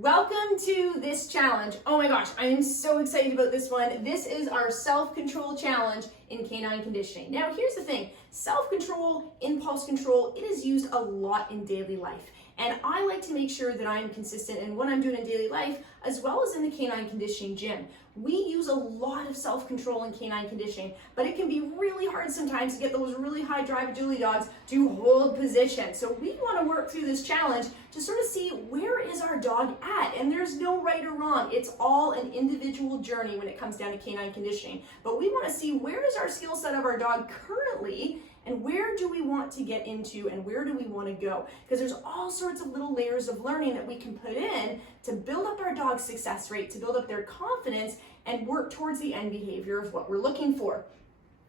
Welcome to this challenge. Oh my gosh, I am so excited about this one. This is our self-control challenge in canine conditioning. Now, here's the thing. Self-control, impulse control, it is used a lot in daily life. And I like to make sure that I am consistent in what I'm doing in daily life, as well as in the canine conditioning gym. We use a lot of self-control in canine conditioning, but it can be really hard sometimes to get those really high drive dually dogs to hold position. So we want to work through this challenge to sort of see where is our dog at. And there's no right or wrong. It's all an individual journey when it comes down to canine conditioning. But we want to see where is our skill set of our dog currently, and where do we want to get into, and where do we want to go? Because there's all sorts of little layers of learning that we can put in to build up our dog's success rate, to build up their confidence, and work towards the end behavior of what we're looking for.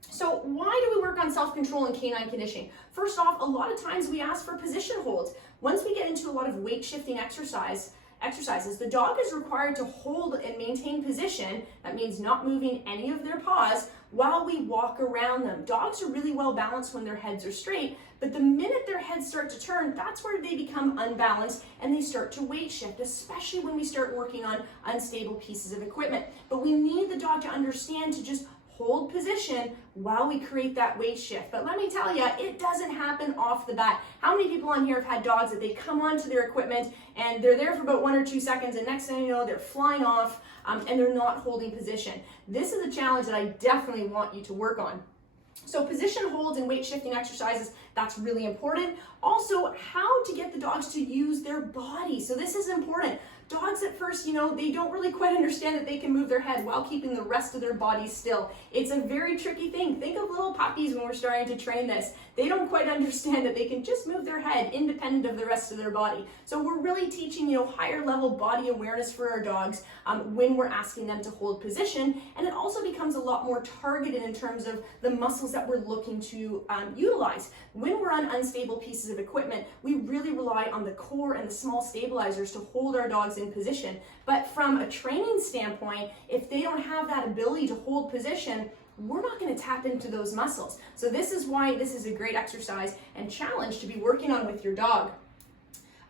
So why do we work on self-control in canine conditioning? First off, a lot of times we ask for position holds. Once we get into a lot of weight shifting exercises, the dog is required to hold and maintain position. That means not moving any of their paws while we walk around them. Dogs are really well balanced when their heads are straight, but the minute their heads start to turn, that's where they become unbalanced and they start to weight shift, especially when we start working on unstable pieces of equipment. But we need the dog to understand to just hold position while we create that weight shift. But let me tell you, it doesn't happen off the bat. How many people on here have had dogs that they come onto their equipment and they're there for about 1 or 2 seconds, and next thing you know, they're flying off and they're not holding position? This is a challenge that I definitely want you to work on. So position holds and weight shifting exercises, that's really important. Also, how to get the dogs to use their body. So this is important. Dogs at first, they don't really quite understand that they can move their head while keeping the rest of their body still. It's a very tricky thing. Think of little puppies when we're starting to train this. They don't quite understand that they can just move their head independent of the rest of their body. So we're really teaching, higher level body awareness for our dogs when we're asking them to hold position. And it also becomes a lot more targeted in terms of the muscles that we're looking to utilize. When we're on unstable pieces of equipment, we really rely on the core and the small stabilizers to hold our dogs in position. But from a training standpoint, if they don't have that ability to hold position, we're not going to tap into those muscles. So this is why this is a great exercise and challenge to be working on with your dog.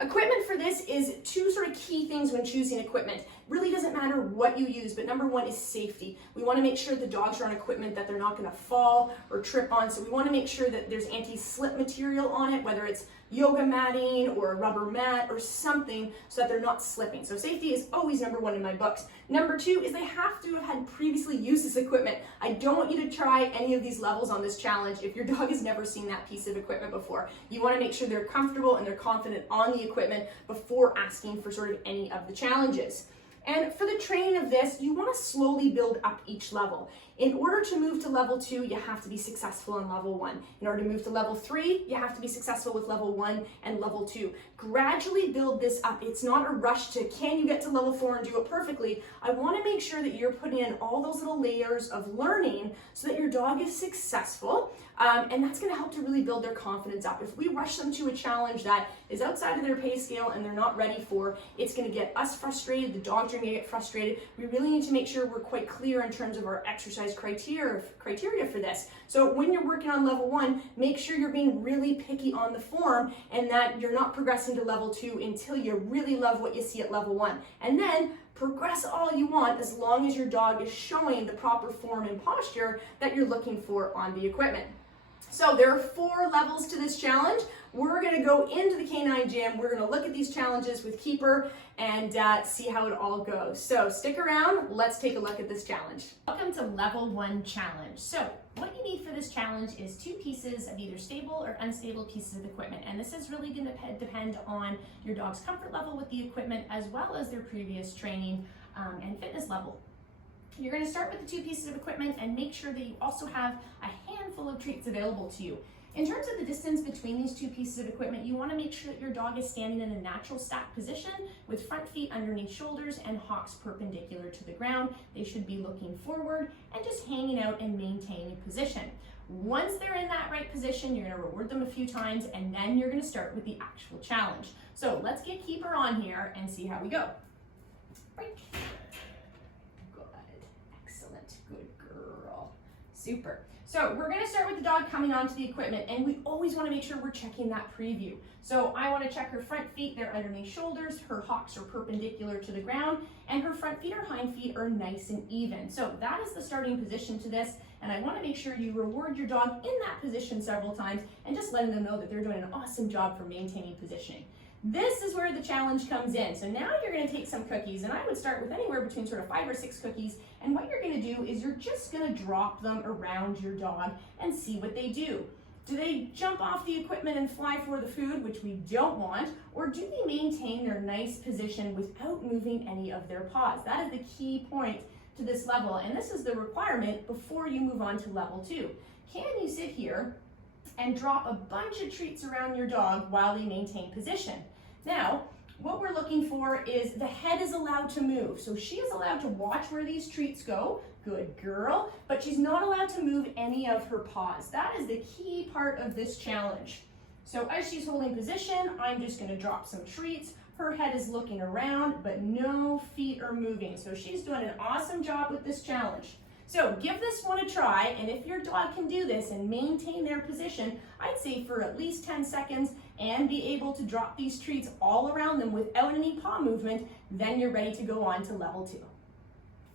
Equipment for this is 2 sort of key things when choosing equipment. Really doesn't matter what you use, but number 1 is safety. We want to make sure the dogs are on equipment that they're not going to fall or trip on. So we want to make sure that there's anti-slip material on it, whether it's yoga matting or a rubber mat or something, so that they're not slipping. So safety is always number 1 in my books. Number 2 is they have to have had previously used this equipment. I don't want you to try any of these levels on this challenge if your dog has never seen that piece of equipment before. You want to make sure they're comfortable and they're confident on the equipment before asking for sort of any of the challenges. And for the training of this, you want to slowly build up each level. In order to move to level 2, you have to be successful in level 1. In order to move to level 3, you have to be successful with level 1 and level 2. Gradually build this up. It's not a rush to, can you get to level 4 and do it perfectly? I want to make sure that you're putting in all those little layers of learning so that your dog is successful. And that's going to help to really build their confidence up. If we rush them to a challenge that is outside of their pay scale and they're not ready for, it's going to get us frustrated, the dogs are going to get frustrated. We really need to make sure we're quite clear in terms of our exercise criteria for this. So when you're working on level 1, make sure you're being really picky on the form and that you're not progressing to level 2 until you really love what you see at level 1. And then progress all you want as long as your dog is showing the proper form and posture that you're looking for on the equipment. So there are 4 levels to this challenge. We're going to go into the canine gym. We're going to look at these challenges with Keeper and see how it all goes. So stick around. Let's take a look at this challenge. Welcome to level 1 challenge. So what you need for this challenge is 2 pieces of either stable or unstable pieces of equipment. And this is really going to depend on your dog's comfort level with the equipment as well as their previous training and fitness level. You're going to start with the 2 pieces of equipment and make sure that you also have a handful of treats available to you. In terms of the distance between these 2 pieces of equipment, you want to make sure that your dog is standing in a natural stacked position with front feet underneath shoulders and hocks perpendicular to the ground. They should be looking forward and just hanging out and maintaining position. Once they're in that right position, you're going to reward them a few times and then you're going to start with the actual challenge. So let's get Keeper on here and see how we go. Break. Good girl. Super. So we're going to start with the dog coming onto the equipment, and we always want to make sure we're checking that preview. So I want to check her front feet, they're underneath shoulders, her hocks are perpendicular to the ground, and her front feet or hind feet are nice and even. So that is the starting position to this, and I want to make sure you reward your dog in that position several times and just letting them know that they're doing an awesome job for maintaining positioning. This is where the challenge comes in. So now you're going to take some cookies, and I would start with anywhere between sort of 5 or 6 cookies, and what you're going to do is you're just going to drop them around your dog and see what they do. Do they jump off the equipment and fly for the food, which we don't want, or do they maintain their nice position without moving any of their paws? That is the key point to this level, and this is the requirement before you move on to level 2. Can you sit here and drop a bunch of treats around your dog while they maintain position? Now, what we're looking for is the head is allowed to move. So she is allowed to watch where these treats go, good girl, but she's not allowed to move any of her paws. That is the key part of this challenge. So as she's holding position, I'm just gonna drop some treats. Her head is looking around, but no feet are moving. So she's doing an awesome job with this challenge. So give this one a try, and if your dog can do this and maintain their position, I'd say for at least 10 seconds and be able to drop these treats all around them without any paw movement, then you're ready to go on to level 2.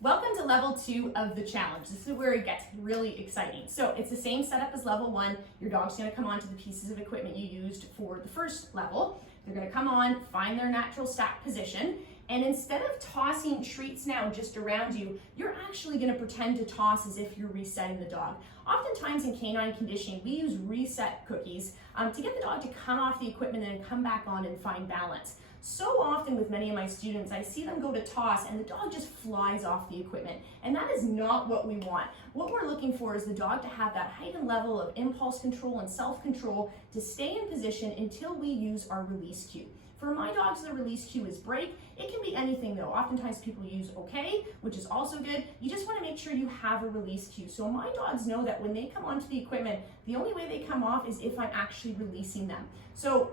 Welcome to level 2 of the challenge. This is where it gets really exciting. So it's the same setup as level 1. Your dog's gonna come onto the pieces of equipment you used for the first level. They're gonna come on, find their natural stack position, and instead of tossing treats now just around you, you're actually gonna pretend to toss as if you're resetting the dog. Oftentimes in canine conditioning, we use reset cookies to get the dog to come off the equipment and come back on and find balance. So often with many of my students, I see them go to toss and the dog just flies off the equipment. And that is not what we want. What we're looking for is the dog to have that heightened level of impulse control and self-control to stay in position until we use our release cue. For my dogs, the release cue is break. It can be anything though. Oftentimes people use okay, which is also good. You just want to make sure you have a release cue. So my dogs know that when they come onto the equipment, the only way they come off is if I'm actually releasing them. So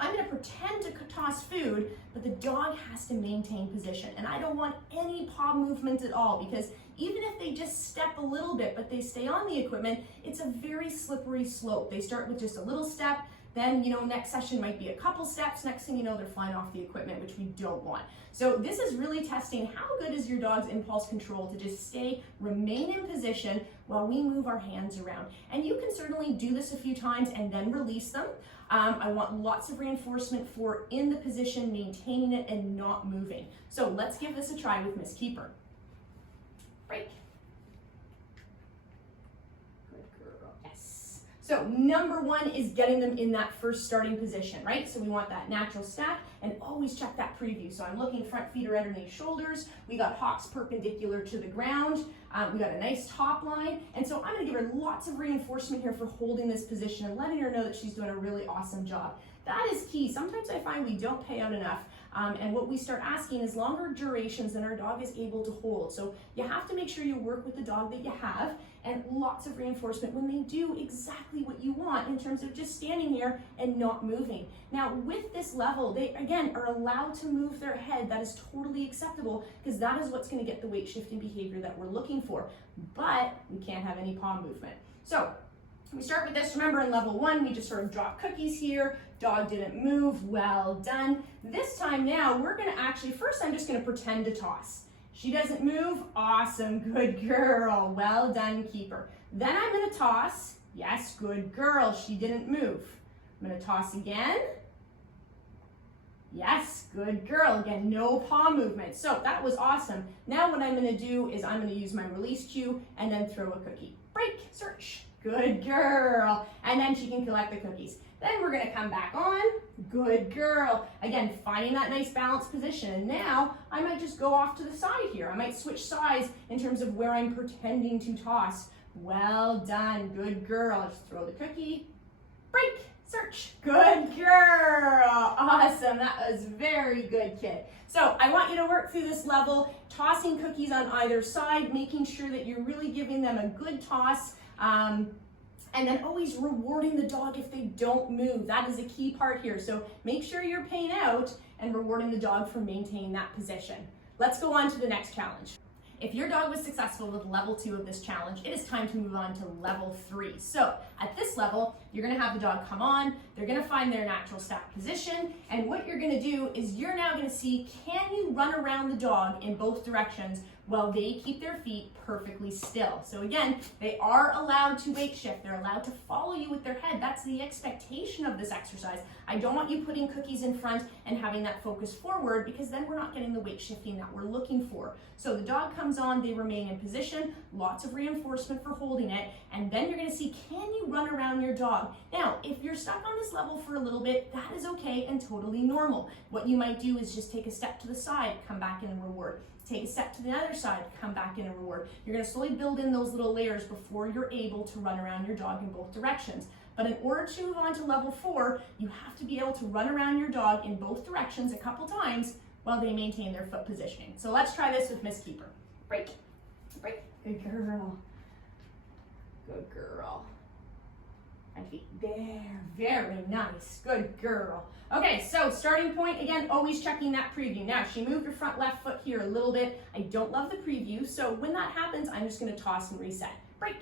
I'm going to pretend to toss food, but the dog has to maintain position. And I don't want any paw movement at all, because even if they just step a little bit, but they stay on the equipment, it's a very slippery slope. They start with just a little step, then, next session might be a couple steps. Next thing you know, they're flying off the equipment, which we don't want. So this is really testing how good is your dog's impulse control to just remain in position while we move our hands around. And you can certainly do this a few times and then release them. I want lots of reinforcement for in the position, maintaining it and not moving. So let's give this a try with Miss Keeper. Break. So number 1 is getting them in that first starting position, right? So we want that natural stack, and always check that preview. So I'm looking front feet are underneath shoulders. We got hocks perpendicular to the ground. We got a nice top line. And so I'm gonna give her lots of reinforcement here for holding this position and letting her know that she's doing a really awesome job. That is key. Sometimes I find we don't pay out enough. And what we start asking is longer durations than our dog is able to hold. So you have to make sure you work with the dog that you have, and lots of reinforcement when they do exactly what you want in terms of just standing here and not moving. Now with this level, they again are allowed to move their head. That is totally acceptable, because that is what's going to get the weight shifting behavior that we're looking for. But we can't have any paw movement. So we start with this. Remember, in level 1, we just sort of drop cookies here. Dog didn't move. Well done. This time now, we're going to actually, first I'm just going to pretend to toss. She doesn't move. Awesome. Good girl. Well done, Keeper. Then I'm going to toss. Yes, good girl. She didn't move. I'm going to toss again. Yes, good girl. Again, no paw movement. So that was awesome. Now what I'm going to do is I'm going to use my release cue and then throw a cookie. Break, search. Good girl. And then she can collect the cookies. Then we're going to come back on. Good girl. Again, finding that nice balanced position. And now I might just go off to the side here. I might switch sides in terms of where I'm pretending to toss. Well done. Good girl. Just throw the cookie. Break. Search. Good girl. Awesome. That was very good, kid. So I want you to work through this level, tossing cookies on either side, making sure that you're really giving them a good toss. And then always rewarding the dog if they don't move. That is a key part here. So make sure you're paying out and rewarding the dog for maintaining that position. Let's go on to the next challenge. If your dog was successful with level 2 of this challenge, it is time to move on to level 3. So at this level, you're gonna have the dog come on, they're gonna find their natural stack position, and what you're gonna do is you're now gonna see, can you run around the dog in both directions while they keep their feet perfectly still. So again, they are allowed to weight shift. They're allowed to follow you with their head. That's the expectation of this exercise. I don't want you putting cookies in front and having that focus forward, because then we're not getting the weight shifting that we're looking for. So the dog comes on, they remain in position, lots of reinforcement for holding it, and then you're gonna see, can you run around your dog? Now, if you're stuck on this level for a little bit, that is okay and totally normal. What you might do is just take a step to the side, come back in and reward. Take a step to the other side, come back in and reward. You're gonna slowly build in those little layers before you're able to run around your dog in both directions. But in order to move on to level 4, you have to be able to run around your dog in both directions a couple times while they maintain their foot positioning. So let's try this with Miss Keeper. Break, break, good girl. Good girl. And feet, there, very nice, good girl. Okay, so starting point, again, always checking that preview. Now, she moved her front left foot here a little bit. I don't love the preview, so when that happens, I'm just gonna toss and reset. Break,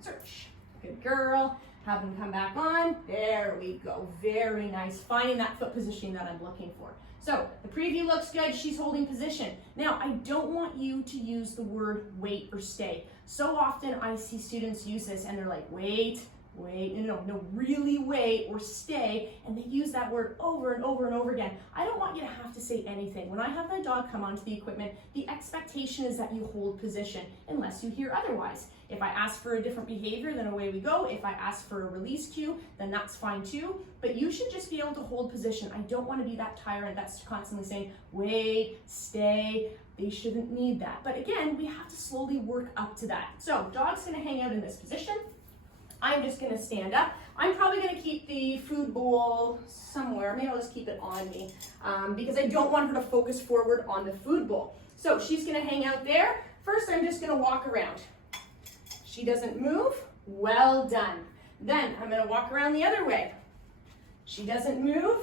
search, good girl. Have them come back on, there we go, very nice. Finding that foot positioning that I'm looking for. So the preview looks good, she's holding position. Now, I don't want you to use the word wait or stay. So often I see students use this and they're like, wait, no, really wait or stay, and they use that word over and over and over again. I don't want you to have to say anything. When I have my dog come onto the equipment, the expectation is that you hold position unless you hear otherwise. If I ask for a different behavior, then away we go. If I ask for a release cue, then that's fine too. But you should just be able to hold position. I don't want to be that tyrant that's constantly saying, wait, stay. They shouldn't need that. But again, we have to slowly work up to that. So dog's gonna hang out in this position. I'm just gonna stand up. I'm probably gonna keep the food bowl somewhere. Maybe I'll just keep it on me because I don't want her to focus forward on the food bowl. So she's gonna hang out there. First, I'm just gonna walk around. She doesn't move, well done. Then I'm gonna walk around the other way. She doesn't move,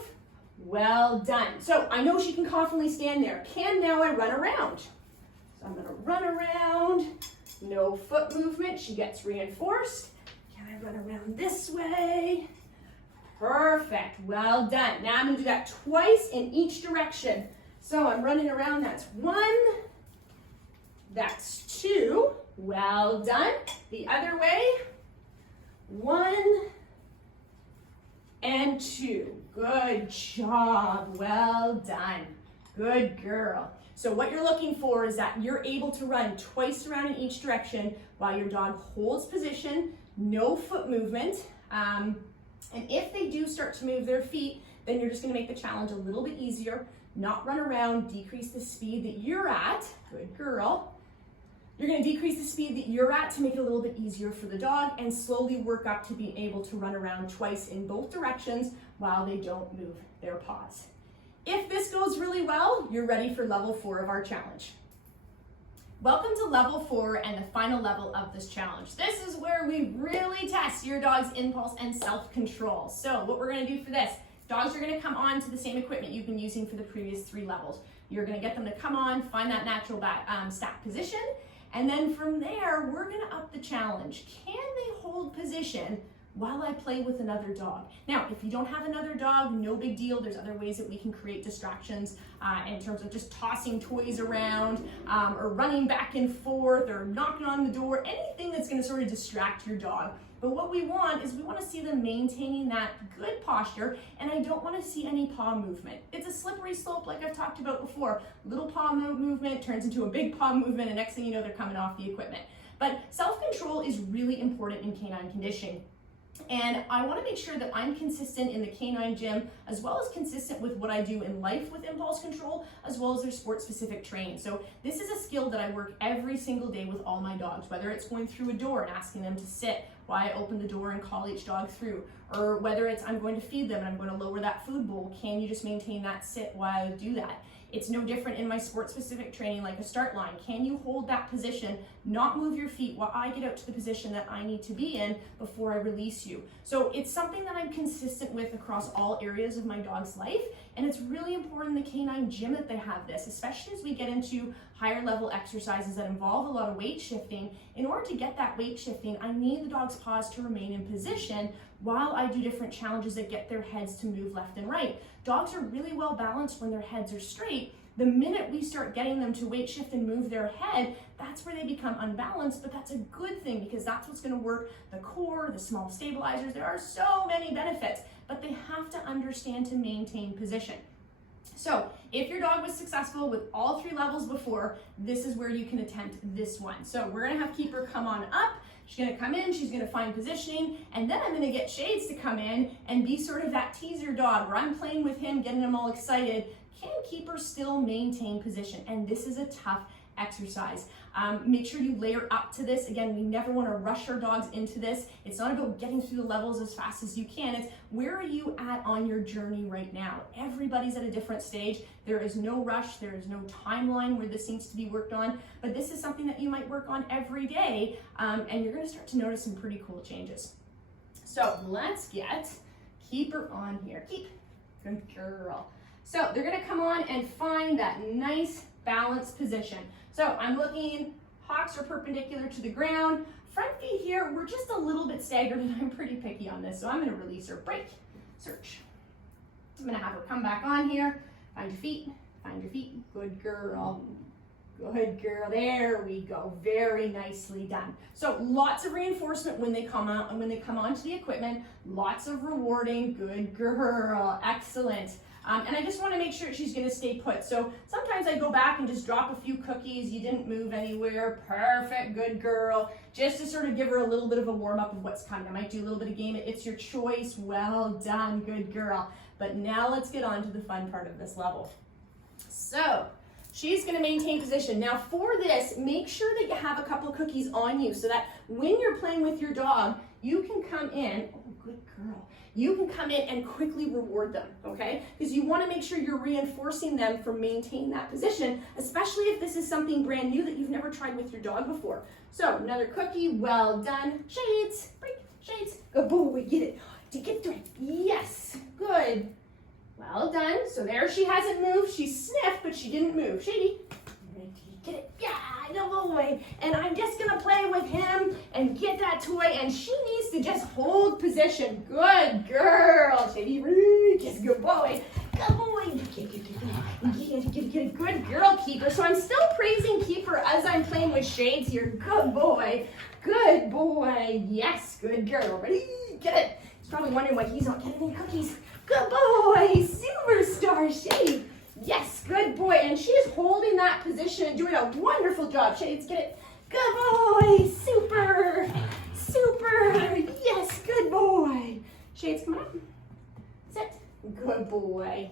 well done. So I know she can confidently stand there. Can now I run around? So I'm gonna run around, no foot movement, she gets reinforced. Can I run around this way? Perfect, well done. Now I'm gonna do that twice in each direction. So I'm running around, that's 1, that's 2, well done. The other way, 1 and 2. Good job, well done. Good girl. So what you're looking for is that you're able to run twice around in each direction while your dog holds position, no foot movement. And if they do start to move their feet, then you're just gonna make the challenge a little bit easier. Not run around, decrease the speed that you're at. Good girl. You're gonna decrease the speed that you're at to make it a little bit easier for the dog and slowly work up to being able to run around twice in both directions while they don't move their paws. If this goes really well, you're ready for level 4 of our challenge. Welcome to level 4 and the final level of this challenge. This is where we really test your dog's impulse and self-control. So what we're gonna do for this, dogs are gonna come on to the same equipment you've been using for the previous 3 levels. You're gonna get them to come on, find that natural stack position, and then from there, we're gonna up the challenge. Can they hold position while I play with another dog? Now, if you don't have another dog, no big deal. There's other ways that we can create distractions in terms of just tossing toys around or running back and forth or knocking on the door, anything that's gonna sort of distract your dog. But what we want is we want to see them maintaining that good posture, and I don't want to see any paw movement. It's a slippery slope like I've talked about before. Little paw movement turns into a big paw movement, and next thing you know, they're coming off the equipment. But self-control is really important in canine conditioning. And I want to make sure that I'm consistent in the canine gym as well as consistent with what I do in life with impulse control as well as their sport-specific training. So this is a skill that I work every single day with all my dogs, whether it's going through a door and asking them to sit while I open the door and call each dog through, or whether it's I'm going to feed them and I'm going to lower that food bowl. Can you just maintain that sit while I do that? It's no different in my sport-specific training, like a start line. Can you hold that position, not move your feet while I get out to the position that I need to be in before I release you? So it's something that I'm consistent with across all areas of my dog's life, and it's really important in the canine gym that they have this, especially as we get into higher level exercises that involve a lot of weight shifting. In order to get that weight shifting, I need the dog's paws to remain in position while I do different challenges that get their heads to move left and right. Dogs are really well balanced when their heads are straight. The minute we start getting them to weight shift and move their head, that's where they become unbalanced, but that's a good thing because that's what's gonna work the core, the small stabilizers. There are so many benefits, but they have to understand to maintain position. So if your dog was successful with all 3 levels before, this is where you can attempt this one. So we're gonna have Keeper come on up. She's gonna come in, she's gonna find positioning, and then I'm gonna get Shades to come in and be sort of that teaser dog where I'm playing with him, getting him all excited. Can Keeper still maintain position? And this is a tough exercise. Make sure you layer up to this. Again, we never want to rush our dogs into this. It's not about getting through the levels as fast as you can. It's where are you at on your journey right now? Everybody's at a different stage. There is no rush. There is no timeline where this needs to be worked on, but this is something that you might work on every day, and you're going to start to notice some pretty cool changes. So let's get Keeper on here. Keep, good girl. So they're going to come on and find that nice balanced position. So I'm looking, hocks are perpendicular to the ground. Front feet here, we're just a little bit staggered and I'm pretty picky on this. So I'm gonna release her, break, search. I'm gonna have her come back on here. Find your feet, good girl. Good girl, there we go, very nicely done. So lots of reinforcement when they come out and when they come onto the equipment, lots of rewarding, good girl, excellent. And I just want to make sure she's going to stay put. So sometimes I go back and just drop a few cookies. You didn't move anywhere. Perfect. Good girl. Just to sort of give her a little bit of a warm up of what's coming. I might do a little bit of game. It's your choice. Well done. Good girl. But now let's get on to the fun part of this level. So she's going to maintain position. Now for this, make sure that you have a couple of cookies on you so that when you're playing with your dog, you can come in. Oh, good girl. You can come in and quickly reward them, okay? Because you want to make sure you're reinforcing them for maintaining that position, especially if this is something brand new that you've never tried with your dog before. So another cookie, well done. Shades, break, Shades. Good boy, get it. To get through it. Yes, good. Well done. So there she hasn't moved. She sniffed, but she didn't move. Shady, get it. Yeah, good boy. And I'm just gonna play with him and get that toy, and she needs to just hold position. Good girl. Shady, just good boy. Good boy. Get a good girl, Keeper. So I'm still praising Keeper as I'm playing with Shades here. Good boy. Good boy. Yes, good girl. Ready? Get it. He's probably wondering why he's not getting any cookies. Good boy. Superstar Shade. Yes, good boy. And she's holding that position and doing a wonderful job. Shades, get it. Good boy. Super. Super. Yes, good boy. Shades, come on. Sit. Good boy.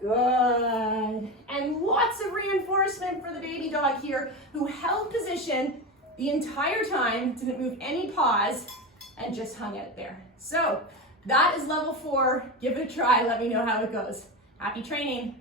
Good. And lots of reinforcement for the baby dog here who held position the entire time, didn't move any paws, and just hung out there. So that is level 4. Give it a try. Let me know how it goes. Happy training.